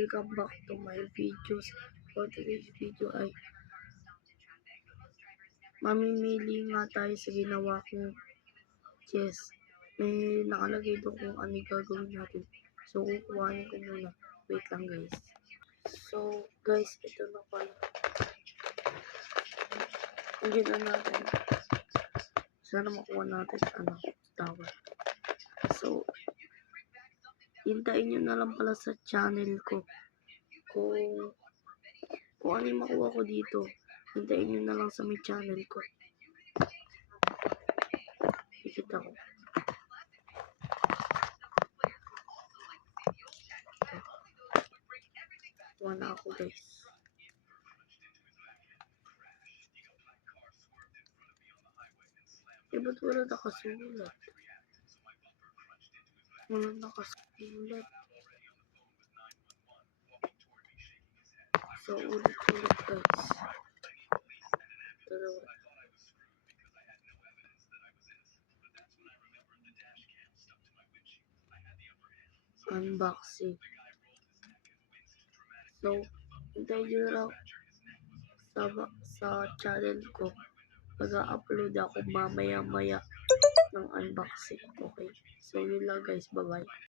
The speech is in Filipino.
welcome back to my videos. For today's video ay mamimili nga tayo sa ginawa kong chess. May nakalagay doon kung ano yung gagawin natin. So, kukuhanin ko muna. Wait lang guys. So, guys, ito na pala. Hindi na natin. Sana makuha natin tower. So, hintayin nyo na lang pala sa channel ko. Kung ano yung makuha ko dito, hintayin nyo na lang sa may channel ko. Ikita ko. Kuha na ako guys. Ba't wala nakasulat? Wala nakasulat. So, ulit-ulit guys. Dalawa. Unboxing. So, hintayin nyo na lang sa channel ko. Mag-upload ako mamaya-maya ng unboxing. Okay? So, yun lang guys. Bye-bye.